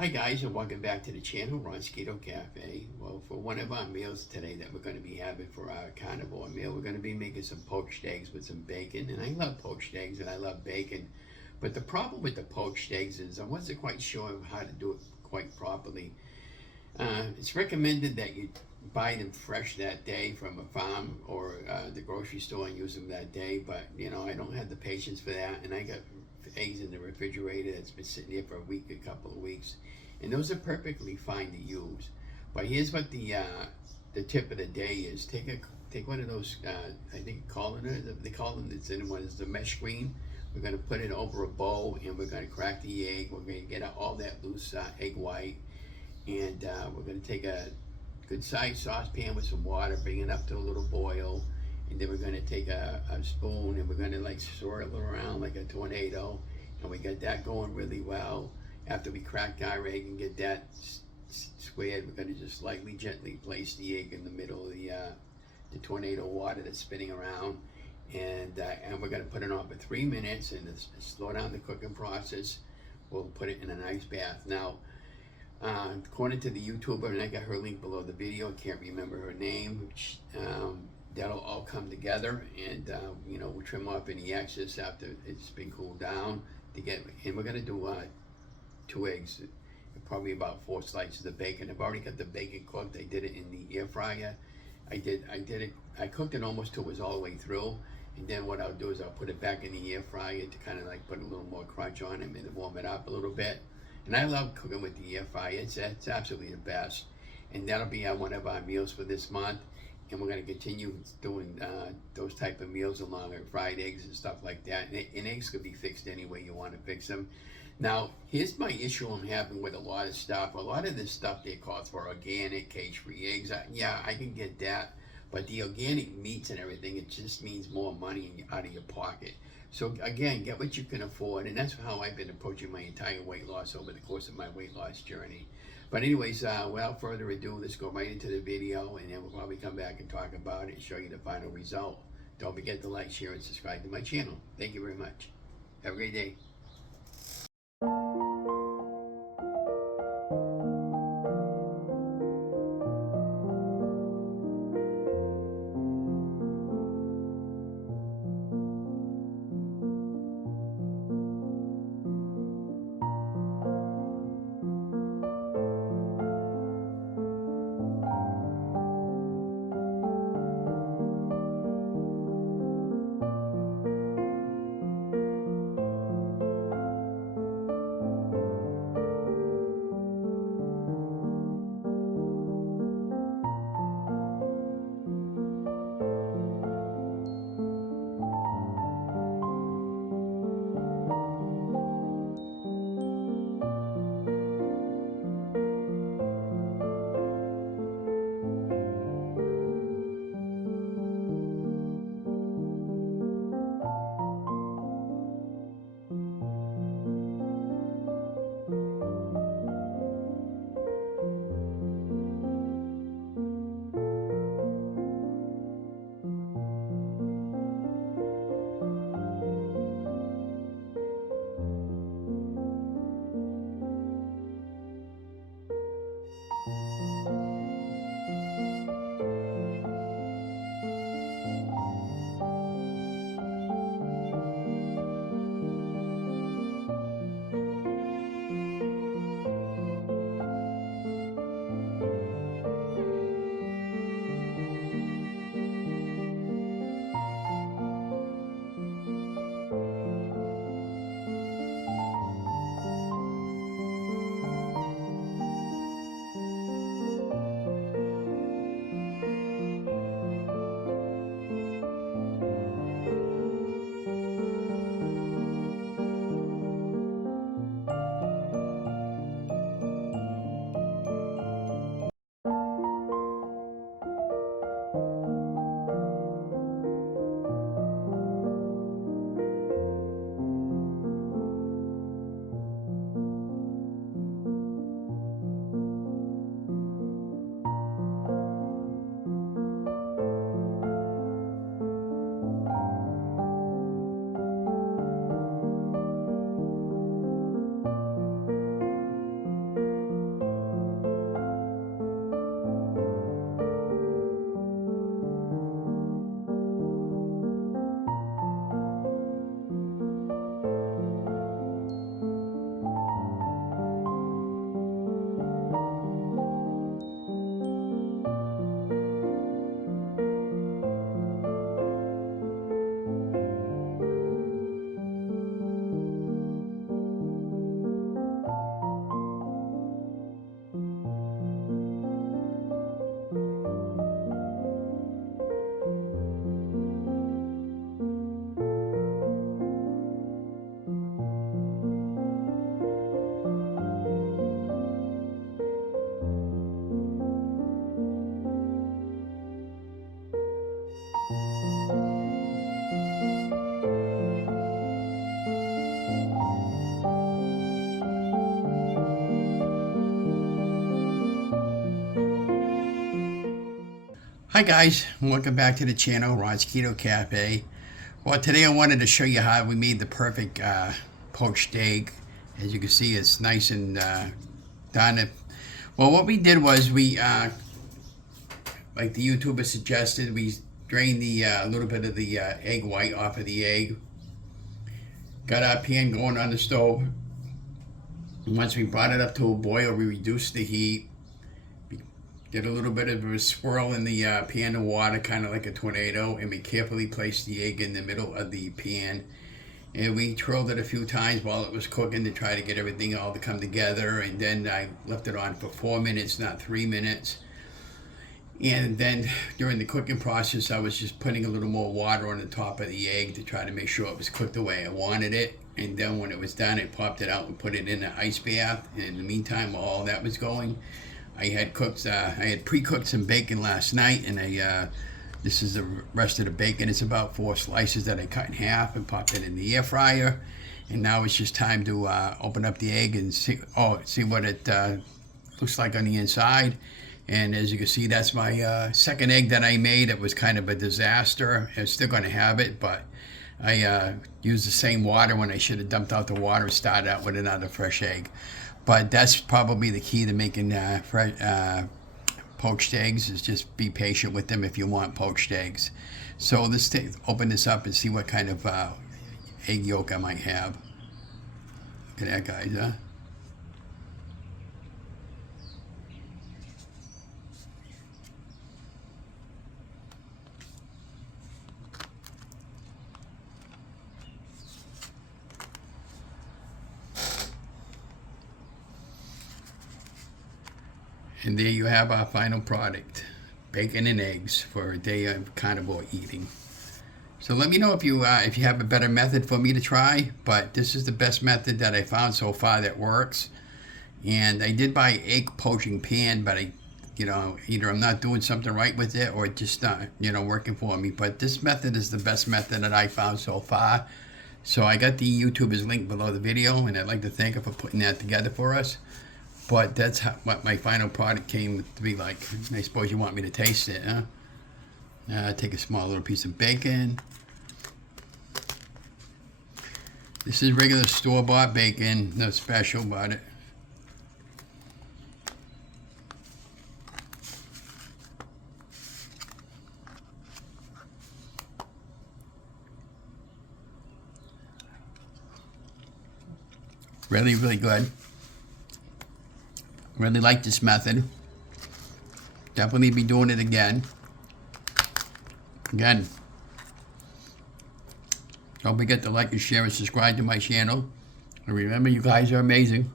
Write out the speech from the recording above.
Hi guys, and welcome back to the channel, Ron's Keto Cafe. Well, for one of our meals today that we're going to be having for our carnivore meal, we're going to be making some poached eggs with some bacon. And I love poached eggs and I love bacon. But the problem with the poached eggs is I wasn't quite sure of how to do it quite properly. It's recommended that you buy them fresh that day from a farm or the grocery store and use them that day. But, you know, I don't have the patience for that. And I got eggs in the refrigerator that's been sitting there for a week, a couple of weeks, and those are perfectly fine to use. But here's what the tip of the day is: take one of those I think they call them, it's in one is the mesh screen. We're going to put it over a bowl and we're going to crack the egg. We're going to get out all that loose egg white, and we're going to take a good sized saucepan with some water, bring it up to a little boil, and then we're going to take a spoon and we're going to like swirl it around like a tornado, and we get that going really well. After we crack our egg and get that squared, we're going to just lightly, gently place the egg in the middle of the tornado water that's spinning around, and we're going to put it on for 3 minutes and slow down the cooking process. We'll put it in a nice bath. Now, according to the YouTuber, and I got her link below the video, I can't remember her name, that'll all come together, and you know, we'll trim off any excess after it's been cooled down and we're going to do 2 eggs, probably about 4 slices of bacon. I've already got the bacon cooked. I did it in the air fryer. I cooked it almost till it was all the way through, and then what I'll do is I'll put it back in the air fryer to kind of like put a little more crunch on it and warm it up a little bit. And I love cooking with the air fryer. It's absolutely the best. And that'll be one of our meals for this month. And we're going to continue doing those type of meals along with fried eggs and stuff like that. And eggs could be fixed any way you want to fix them. Now, here's my issue I'm having with a lot of stuff. A lot of this stuff they call for organic, cage-free eggs. Yeah, I can get that. But the organic meats and everything, it just means more money out of your pocket. So again, get what you can afford. And that's how I've been approaching my entire weight loss over the course of my weight loss journey. But anyways, without further ado, let's go right into the video, and then we'll probably come back and talk about it and show you the final result. Don't forget to like, share, and subscribe to my channel. Thank you very much. Have a great day. Hi guys, welcome back to the channel, Ron's Keto Cafe. Well, today I wanted to show you how we made the perfect poached egg. As you can see, it's nice and done. Well, what we did was we, like the YouTuber suggested, we drained the little bit of the egg white off of the egg. Got our pan going on the stove. And once we brought it up to a boil, we reduced the heat. Did a little bit of a swirl in the pan of water, kind of like a tornado, and we carefully placed the egg in the middle of the pan. And we twirled it a few times while it was cooking to try to get everything all to come together. And then I left it on for 4 minutes, not 3 minutes. And then during the cooking process, I was just putting a little more water on the top of the egg to try to make sure it was cooked the way I wanted it. And then when it was done, I popped it out and put it in an ice bath. And in the meantime, while all that was going, I had pre-cooked some bacon last night, and this is the rest of the bacon. It's about 4 slices that I cut in half and popped it in the air fryer. And now it's just time to open up the egg and see what it looks like on the inside. And as you can see, that's my second egg that I made. It was kind of a disaster. I'm still going to have it, but I used the same water when I should have dumped out the water and started out with another fresh egg. But that's probably the key to making poached eggs, is just be patient with them if you want poached eggs. So let's open this up and see what kind of egg yolk I might have. Look at that, guys, huh? And there you have our final product, bacon and eggs for a day of carnivore eating. So let me know if you have a better method for me to try, but this is the best method that I found so far that works. And I did buy an egg poaching pan, but either I'm not doing something right with it or it just not, working for me. But this method is the best method that I found so far. So I got the YouTuber's link below the video, and I'd like to thank her for putting that together for us. But that's what my final product came to be like. I suppose you want me to taste it, huh? Take a small little piece of bacon. This is regular store-bought bacon, no special about it. Really, really good. Really like this method. Definitely be doing it again. Again, don't forget to like and share and subscribe to my channel. And remember, you guys are amazing.